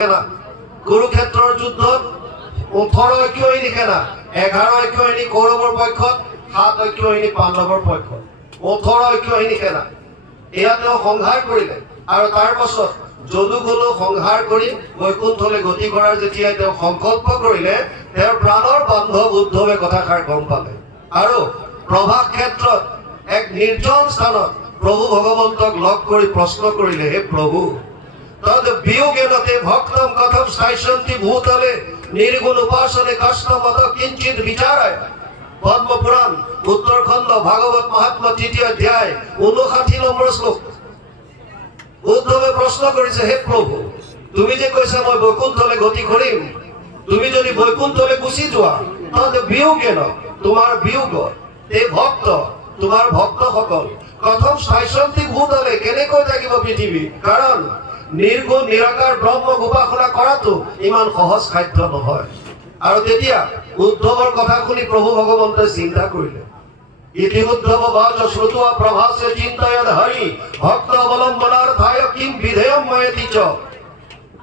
কুৰুক্ষেত্ৰৰ যুদ্ধত 18 ঐক্যবাহিনী সেনা, 11 ঐক্যবাহিনী কৌৰৱৰ পক্ষত, 7 ঐক্যবাহিনী পাণ্ডৱৰ পক্ষত, 18 ঐক্যবাহিনী সেনা। এয়া তেওঁ সংহাৰ কৰিলে আৰু তাৰ পাছত যদুগুলো সংহাৰ কৰি বৈকুণ্ঠলৈ গতি কৰাৰ যেতিয়া তেওঁ সংকল্প কৰিলে, তেওঁৰ প্ৰাণৰ বান্ধৱ উদ্ধৱে কথাষাৰ গম পালে আৰু প্ৰভাস ক্ষেত্ৰত এক নিৰ্জন স্থানত প্ৰভু ভগৱন্তক লগ কৰি প্ৰশ্ন কৰিলে, হে প্ৰভু, তদ বিয়োগেনতে ভক্তম কথম স্থায়িষ্যন্তি ভূতলে নির্গুণ উপাসনে কষ্টমত কিঞ্চিত বিচারায়। পদ্মপুরাণ উত্তরখণ্ড ভাগবত মহাত্মা 3য় অধ্যায় 59 নম্বৰ শ্লোক। উদ্ধৱে প্ৰশ্ন কৰিছে, হে প্ৰভু, তুমি যে কৈছা মই বৈকুণ্ঠলৈ গতি কৰিম, তুমি যদি বৈকুণ্ঠলৈ গুচি যোৱা, তদ বিয়োগেন, তোমাৰ বিয়োগ, এই ভক্ত, তোমাৰ ভক্তসকল কথম স্থায়িষ্যন্তি ভূতলে, কেনেকৈ থাকিব পৃথিৱী? কাৰণ নিৰ্গুণ নিৰাকাৰ ব্ৰহ্মক উপাসনা কৰাটো ইমান সহজ সাধ্য নহয়। আৰু তেতিয়া উদ্ধৱৰ কথা শুনি প্ৰভু ভগৱন্তই চিন্তা কৰিলে। ইতি উদ্ধৱ বাচ শ্ৰুত্বা প্ৰভাস্য চিন্তয়ন হৰি ভক্ত অৱলম্বনাৰ্থায় কিম বিধেয়ম ময়েতি চ।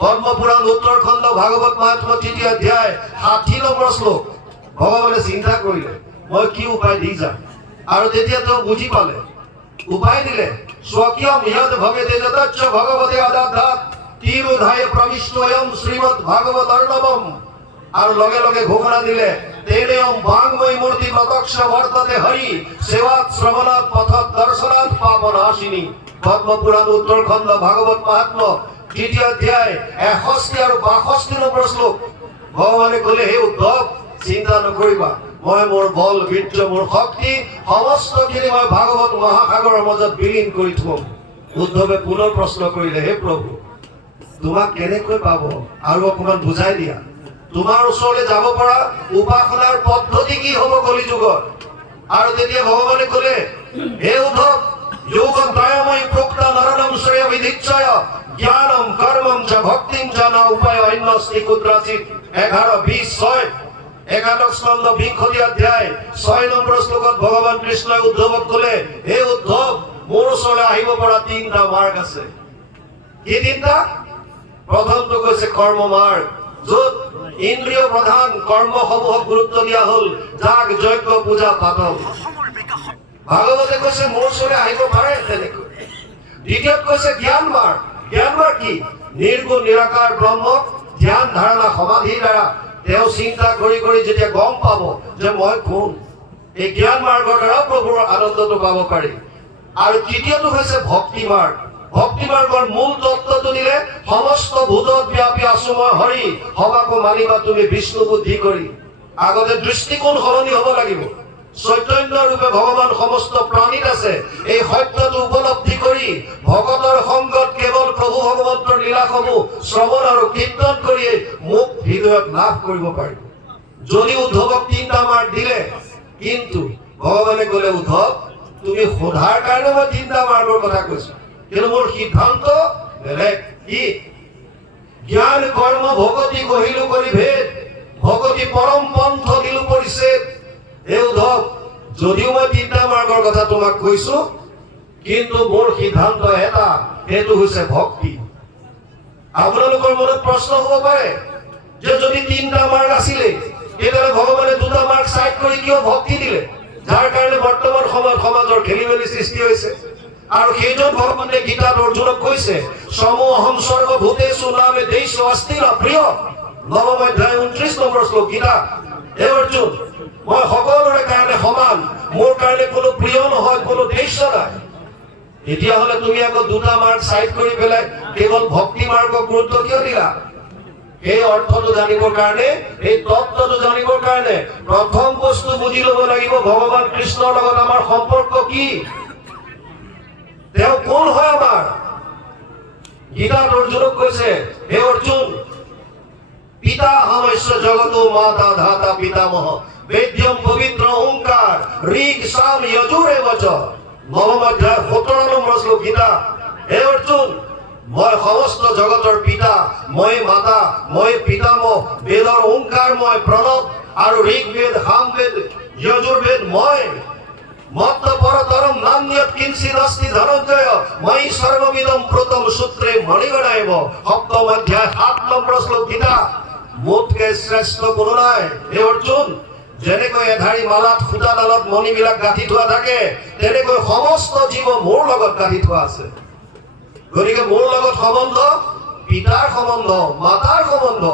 পদ্মপুৰাণ উত্তৰখণ্ড ভাগৱত মহাত্মা 3য় অধ্যায় 60 নম্বৰ শ্লোক। ভগৱানে চিন্তা কৰিলে, মই কি উপায় দি যাম? আৰু তেতিয়া তেওঁ বুজি পালে, উপায় দিলে। স্বকীয়ম ইয়দ ভবেতে যতচ্চ ভগবতে আদাধ্যাৎ তিৰোধায় প্ৰবিষ্টয়ম শ্ৰীমদ ভাগৱত অৰ্ণৱম। আৰু লগে লগে ঘোষণা দিলে, তেনেয়ম বাংময়ী মূৰ্তি প্ৰত্যক্ষ বৰ্ততে হৰি সেবাত শ্ৰবণাৎ পথত দৰ্শনাৎ পাপনাশিনী। পদ্মপুৰাণ উত্তৰখণ্ড ভাগবত মহাত্ম 3য় অধ্যায় 61 আৰু 62 নম্বৰ শ্লোক। ভগৱানে ক'লে, হে উদ্ধৱ, চিন্তা নকৰিবা, মই মোৰ বল বীৰ্য মোৰ শক্তি সমস্তখিনি মই ভাগৱত মহাসাগৰৰ মাজত বিলীন কৰি থম। উদ্ধৱে পুনৰ প্ৰশ্ন কৰিলে, হে প্ৰভু, তোমাক কেনেকৈ পাব? আৰু অকমান বুজাই দিয়া। তোমাৰ ওচৰলৈ যাব পৰা উপাসনাৰ পদ্ধতি কি হ'ব কলি যুগত? আৰু তেতিয়া ভগৱানে ক'লে, হে উদ্ধৱ, যোগম ত্ৰয়ময়ী প্ৰোক্তা নৰনম শ্ৰেয় বিধিচ্ছয় জ্ঞানম কৰ্মম চ ভক্তিম চ ন উপায় অন্যস্তি কুত্ৰাচিৎ। 11:20-6 একাদশ স্কন্ধ 20 অধ্যায় 6 নম্বৰ শ্লোকত ভগৱান কৃষ্ণই উদ্ধৱক ক'লে, হে উদ্ধৱ, মোৰ ওচৰলৈ আহিব পৰা 3টা মাৰ্গ আছে। কি 3টা? প্ৰথমটো কৈছে কৰ্ম মাৰ্গ, য'ত ইন্দ্ৰিয় প্ৰধান কৰ্মসমূহক গুৰুত্ব দিয়া হ'ল, যাগ যজ্ঞ পূজা পাতল। ভাগৱতে কৈছে মোৰ ওচৰলৈ আহিব পাৰে তেনেকৈ। দ্বিতীয়ত কৈছে জ্ঞান মাৰ্গ। জ্ঞান মাৰ্গ কি? নিৰ্গুণ নিৰাকাৰ ব্ৰহ্মক ধ্যান ধাৰণা সমাধিৰ দ্বাৰা তেওঁ চিন্তা কৰি কৰি যেতিয়া গম পাব যে মই কোন, এই জ্ঞান মাৰ্গৰ দ্বাৰা প্ৰভুৰ আনন্দটো পাব পাৰি। আৰু তৃতীয়টো হৈছে ভক্তি মাৰ্গ। ভক্তি মাৰ্গৰ মূল তত্ত্বটো দিলে, সমস্ত ভূতত ব্যাপী আছো মই হৰি, সবাকো মানিবা তুমি বিষ্ণু বুদ্ধি কৰি। আগতে দৃষ্টিকোণ সলনি হ'ব লাগিব। চৈতন্য ৰূপে ভগৱান সমস্ত প্ৰাণীত আছে, এই সত্যটো উপলব্ধি কৰি ভগতৰ সংগত কেৱল প্ৰভু ভগৱন্তৰ লীলাসমূহ শ্ৰৱণ আৰু কীৰ্তন কৰিয়ে মোক হৃদয়ত লাভ কৰিব পাৰিব। যদি উদ্ধৱক 3টা মাৰ্গ দিলে, কিন্তু ভগৱানে ক'লে, উদ্ধৱ, তুমি সোধাৰ কাৰণে মই 3টা মাৰ্গৰ কথা কৈছো, কিন্তু মোৰ সিদ্ধান্ত বেলেগ। কি? জ্ঞান কৰ্ম ভগতি কহিলো কৰি ভেদ, ভগতি পৰম পন্থ দিলো পৰিছেদ। হে উদ্ধৱ, যদিও মই 3টা মাৰ্গৰ কথা তোমাক কৈছো, কিন্তু মোৰ সিদ্ধান্ত এটা, সেইটো হৈছে ভক্তি। আপোনালোকৰ মনত প্ৰশ্ন হ'ব পাৰে যে যদি 3টা মাৰ্গ আছিলে, তেতিয়াহ'লে ভগৱানে 2টা মাৰ্গ চাইড কৰি কিয় ভক্তি দিলে? যাৰ কাৰণে বৰ্তমান সময়ত সমাজৰ খেলি মেলি সৃষ্টি হৈছে। আৰু সেইজন ভগৱানে গীতাত অৰ্জুনক কৈছে, সমহম সৰ্বভূতেষু নামে দেশ অস্থিৰ প্ৰিয়। 9ম অধ্যায় 29 নম্বৰ শ্লোক গীতা। হে অৰ্জুন, মই সকলোৰে কাৰণে সমান, মোৰ কাৰণে কোনো প্ৰিয় নহয়, কোনো দেশ নাই। তেতিয়াহ'লে তুমি আকৌ 2টা মাৰ্গ চাইড কৰি পেলাই কেৱল ভক্তি মাৰ্গক গুৰুত্ব কিয় দিলা? এই অৰ্থটো জানিবৰ কাৰণে, এই তত্ত্বটো জানিবৰ কাৰণে প্ৰথম বস্তু বুজি ল'ব লাগিব, ভগৱান কৃষ্ণৰ লগত আমাৰ সম্পৰ্ক কি? তেওঁ কোন হয় আমাৰ? গীতাত অৰ্জুনক কৈছে, হে অৰ্জুন, পিতা হামস্য জগত মাতা ধাতা পিতামহ বেদ্যম পবিত্ৰ ওঙ্কাৰ ঋগ সাম যজুৰে বচ। 9ম অধ্যায় 17 নম্বৰ শ্লোক গীতা। হে অৰ্জুন, মই সমস্ত জগতৰ পিতা, মই মাতা, মই পিতামহ, বেদৰ ওঙ্কাৰ মই প্ৰণৱ, আৰু ঋগবেদ, সামবেদ, যজুৰ্বেদ মই। মত্ত পৰতৰম নান্যত কিঞ্চিৎ অস্তি ধনঞ্জয় ময়ি সৰ্বমিদম প্ৰথম সূত্ৰে মণিগণায়ব। সপ্তম অধ্যায় ৭ নম্বৰ শ্লোক গীতা। মোতকে শ্ৰেষ্ঠ কোনো নাই। হে অৰ্জুন, যেনেকৈ এধাৰী মালাত সূতাডালত মণিবিলাক গাঁঠি থোৱা থাকে, তেনেকৈ সমস্ত জীৱ মোৰ লগত গাঁঠি থোৱা আছে। গতিকে মোৰ লগত সম্বন্ধ পিতাৰ সম্বন্ধ, মাতাৰ সম্বন্ধ।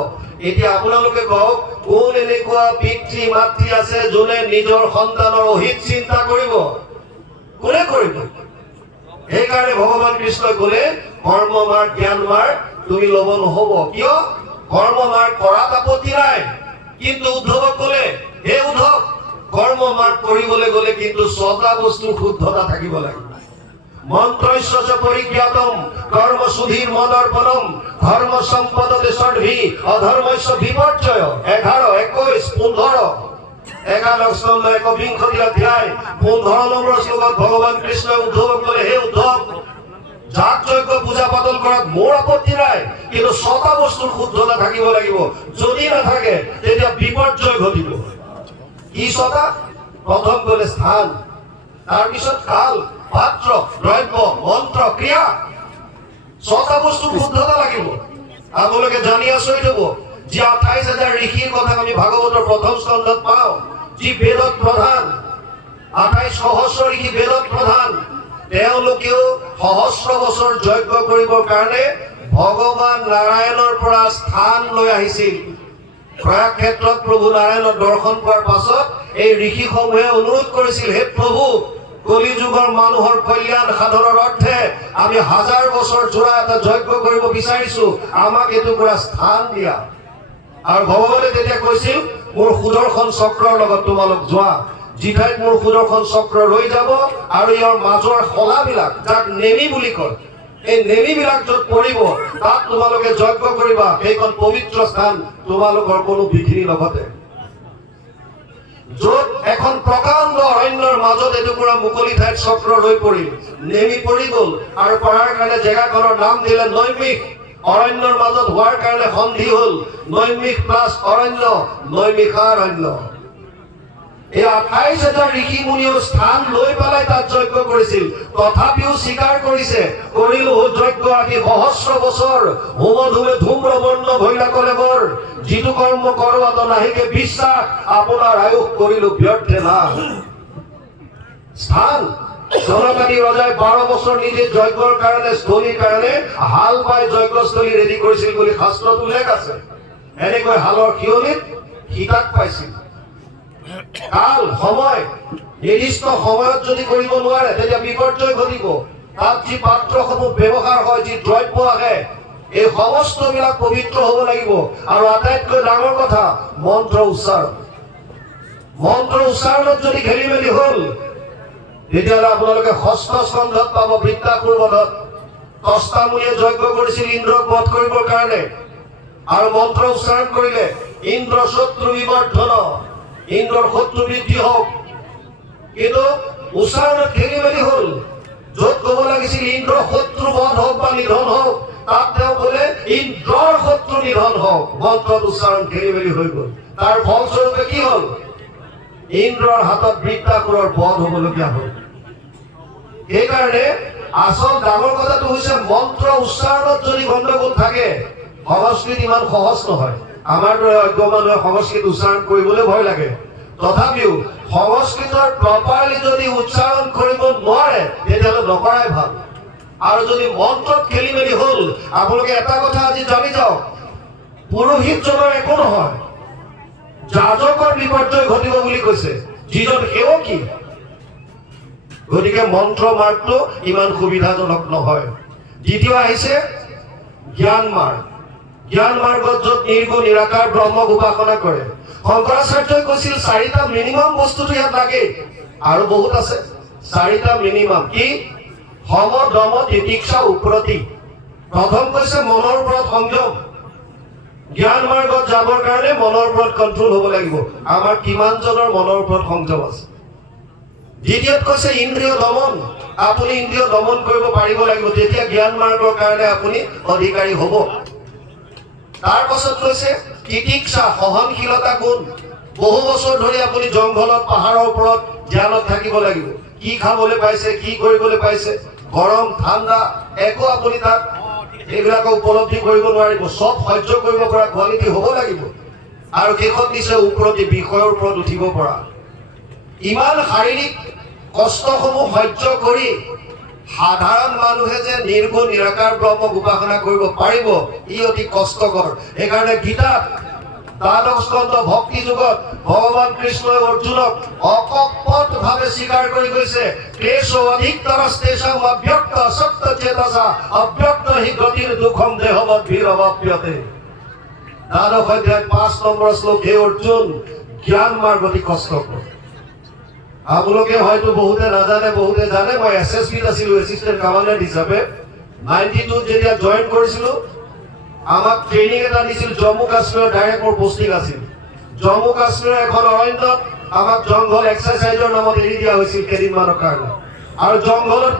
এতিয়া আপোনালোকে কওক, কোন এনেকুৱা পিতৃ মাতৃ আছে যোনে নিজৰ সন্তানৰ অহিত চিন্তা কৰিব? কোনে কৰিব? সেইকাৰণে ভগৱান কৃষ্ণই ক'লে, কৰ্ম মাৰ্গ জ্ঞান মাৰ্গ তুমি ল'ব নহ'ব। কিয়? কৰ্ম মাৰ্গ কৰাত আপত্তি নাই, কিন্তু উদ্ধৱক ক'লে, হে উদ্ধৱ, কৰ্ম মাৰ্গ কৰিবলৈ গ'লে কিন্তু ৬টা বস্তুৰ শুদ্ধতা থাকিব লাগে। মন্ত্ৰস্য চ পৰিজ্ঞাতম কৰ্ম সুধীৰ মদৰ্পণম ধৰ্ম সম্পদতে ষড্ভি অধৰ্মস্য বিপৰ্যয়। ১১, ২১, ১৫ একাদশ স্কন্ধ ১বিংশতি অধ্যায় ১৫ নম্বৰ শ্লোকত ভগৱান কৃষ্ণই উদ্ধৱক ক'লে, হে উদ্ধৱ, যাগ যজ্ঞ পূজা পাতল কৰাত মোৰ আপত্তি নাই, কিন্তু ৬টা বস্তুৰ শুদ্ধতা থাকিব লাগিব। যদি নাথাকে তেতিয়া বিপৰ্যয় ঘটিব। কি ৬টা? প্ৰথম ক'লে স্থান, তাৰপিছত কাল, পাত্ৰ, দ্ৰব্য, মন্ত্ৰ, ক্ৰিয়া। ৬টা বস্তু শুদ্ধতা লাগিব। আপোনালোকে জানি আচৰিত হ'ব যে ২৮,০০০ ঋষিৰ কথা আমি ভাগৱতৰ প্ৰথম স্কন্ধত পাওঁ, যি বেদত প্ৰধান। ২৮ সহস্ৰ ঋষি বেদত প্ৰধান। তেওঁলোকেও সহস্ৰ বছৰ যজ্ঞ কৰিবৰ কাৰণে ভগৱান নাৰায়ণৰ পৰা স্থান লৈ আহিছিল। প্ৰয়াগ ক্ষেত্ৰত প্ৰভু নাৰায়ণৰ দৰ্শন পোৱাৰ পাছত এই ঋষিসমূহে অনুৰোধ কৰিছিল, হে প্ৰভু, কলি যুগৰ মানুহৰ কল্যাণ সাধনৰ অৰ্থে আমি ১০০০ বছৰ জোৰা এটা যজ্ঞ কৰিব বিচাৰিছো, আমাক এটুকুৰা স্থান দিয়া। আৰু ভগৱানে তেতিয়া কৈছিল, মোৰ সুদৰ্শন চক্ৰৰ লগত তোমালোক যোৱা। যিঠাইত মোৰ সুদৰ্শন চক্ৰ ৰৈ যাব আৰু ইয়াৰ মাজৰ শলাবিলাক, যাক নেমি বুলি কয়, এই নেমিবিলাক য'ত পৰিব তাত তোমালোকে যজ্ঞ কৰিবা। সেইখন পবিত্ৰ স্থান, তোমালোকৰ কোনো বিঘিনি নঘটে। য'ত এখন প্ৰকাণ্ড অৰণ্যৰ মাজত এটুকুৰা মুকলি ঠাইত চক্ৰ ৰৈ পৰিল, নেমি পৰি গ'ল, আৰু পৰাৰ কাৰণে জেগাখনৰ নাম দিলে নৈমিষ। অৰণ্যৰ মাজত হোৱাৰ কাৰণে সন্ধি হ'ল নৈমিষ প্লাছ অৰণ্য, নৈমিষাৰণ্য। এই ২৮,০০০ ঋষি মুনিও স্থান লৈ পেলাই তাত যজ্ঞ কৰিছিল, তথাপিও স্বীকাৰ কৰিছে, কৰিলো যজ্ঞ আদি সহস্ৰ বছৰ হোম ধূমে ধূম্ৰবৰ্ণ ভৈলা কলে বৰ, যিটো কৰ্ম কৰোৱাত নাহিকে বিশ্বাস, আপোনাৰ আয়ুস কৰিলো ব্যৰ্থে লাভ। স্থান, জনকাদি ৰজাই ১২ বছৰ নিজে যজ্ঞৰ কাৰণে, স্থলীৰ কাৰণে হাল বাই যজ্ঞস্থলী ৰেডি কৰিছিল বুলি শাস্ত্ৰত উল্লেখ আছে। এনেকৈ হালৰ শিয়লিত সীতাক পাইছিল। কাল, সময়, নিৰ্দিষ্ট সময়ত যদি কৰিব নোৱাৰে তেতিয়া বিপৰ্যয় ঘটিব। তাত যি পাত্ৰসমূহ ব্যৱহাৰ হয়, যি দ্ৰব্য আহে, এই সমস্তবিলাক পবিত্ৰ হ'ব লাগিব। আৰু আটাইতকৈ ডাঙৰ কথা, মন্ত্ৰ উচ্চাৰণ। মন্ত্ৰ উচ্চাৰণত যদি খেলি মেলি হ'ল, তেতিয়াহ'লে আপোনালোকে ষষ্ঠ স্কন্ধত পাব, বৃত্তাসুৰ বধত তস্তামুনিয়ে যজ্ঞ কৰিছিল ইন্দ্ৰক বধ কৰিবৰ কাৰণে, আৰু মন্ত্ৰ উচ্চাৰণ কৰিলে, ইন্দ্ৰ শত্ৰু বিবৰ্ধন, ইন্দ্ৰৰ শত্ৰু বৃদ্ধি হওক। কিন্তু উচ্চাৰণত খেলি মেলি হ'ল। য'ত ক'ব লাগিছিল ইন্দ্ৰৰ শত্ৰু বধ হওক বা নিধন হওক, তাত তেওঁ ক'লে ইন্দ্ৰৰ শত্ৰু নিধন হওক। মন্ত্ৰত উচ্চাৰণ খেলি মেলি হৈ গ'ল। তাৰ ফলস্বৰূপে কি হ'ল? ইন্দ্ৰৰ হাতত বৃত্তাসুৰৰ বধ হ'বলগীয়া হ'ল। সেইকাৰণে আচল ডাঙৰ কথাটো হৈছে, মন্ত্ৰ উচ্চাৰণত যদি গণ্ডগোল থাকে, সংস্কৃত ইমান সহজ নহয়। আমাৰ দৰে অজ্ঞ মানুহে সংস্কৃত উচ্চাৰণ কৰিবলৈ ভয় লাগে। তথাপিও সংস্কৃতৰ প্ৰপাৰলি যদি উচ্চাৰণ কৰিব নোৱাৰে, তেতিয়াহ'লে নকৰাই ভাল। আৰু যদি মন্ত্ৰত খেলি মেলি হ'ল, আপোনালোকে এটা কথা আজি জানি যাওক, পুৰোহিতজনৰ একো নহয়, যাজকৰ বিপৰ্যয় ঘটিব বুলি কৈছে, যিজন সেৱকী। গতিকে মন্ত্ৰ মাৰ্গটো ইমান সুবিধাজনক নহয়। দ্বিতীয় আহিছে জ্ঞান মাৰ্গ। জ্ঞান মাৰ্গত য'ত নিৰ্গুণ নিৰাকাৰ ব্ৰহ্মক উপাসনা কৰে। শংকৰাচাৰ্যই কৈছিল ৪টা মিনিমাম বস্তুটো ইয়াত লাগে, আৰু বহুত আছে। ৪টা মিনিমাম কি? সম, দম, তিতিক্ষা, উপ্ৰতি। প্ৰথম কৈছে মনৰ ওপৰত সংযম। জ্ঞান মাৰ্গত যাবৰ কাৰণে মনৰ ওপৰত কণ্ট্ৰল হ'ব লাগিব। আমাৰ কিমানজনৰ মনৰ ওপৰত সংযম আছে? দ্বিতীয়ত কৈছে ইন্দ্ৰিয় দমন। আপুনি ইন্দ্ৰিয় দমন কৰিব পাৰিব লাগিব, তেতিয়া জ্ঞান মাৰ্গৰ কাৰণে আপুনি অধিকাৰী হ'ব। তাৰ পাছত কৈছে তিতিক্ষা, সহনশীলতা গুণ। বহু বছৰ ধৰি আপুনি জংঘলত, পাহাৰৰ ওপৰত ধ্যানত থাকিব লাগিব। কি খাবলৈ পাইছে, কি কৰিবলৈ পাইছে, গৰম ঠাণ্ডা একো আপুনি তাত এইবিলাকক উপলব্ধি কৰিব নোৱাৰিব। চব সহ্য কৰিব পৰা কোৱালিটি হ'ব লাগিব। আৰু শেষত দিছে ওপৰতে বিষয়ৰ ওপৰত উঠিব পৰা। ইমান শাৰীৰিক কষ্টসমূহ সহ্য কৰি সাধাৰণ মানুহে যে নিৰ্গুণ নিৰাকাৰ ব্ৰহ্মক উপাসনা কৰিব পাৰিব, ই অতি কষ্টকৰ। সেইকাৰণে গীতাত দ্বাদশ স্কন্ধ ভক্তি যুগত ভগৱান কৃষ্ণই অৰ্জুনক অকপটভাৱে স্বীকাৰ কৰি গৈছে, ক্লেশ অধিকতৰস্তেষাং অব্যক্ত আসক্ত চেতসা অব্যক্ত হি গতিৰ দুখম দেহবৎ ভিৰৱাপ্যতে। দ্বাদশ অধ্যায় 5 নম্বৰ শ্লোক। হে অৰ্জুন, জ্ঞান মাৰ্গ অতি কষ্টকৰ। আপোনালোকে হয়তো বহুতে নাজানে, বহুতে জানে। মই SSBত আছিলো, এছিষ্টেণ্ট কমাণ্ডাৰ হিচাপে। 92 যেতিয়া জইন কৰিছিলো, আমাক ট্ৰেইনিং এটা দিছিল জম্মু কাশ্মীৰৰ। ডাইৰেক্ট মোৰ পোষ্টিং আছিল জম্মু কাশ্মীৰৰ এখন অৰণ্যত। আমাক জংঘল এক্সাৰচাইজৰ নামত এৰি দিয়া হৈছিল কেইদিনমানৰ কাৰণে। আৰু জংঘলত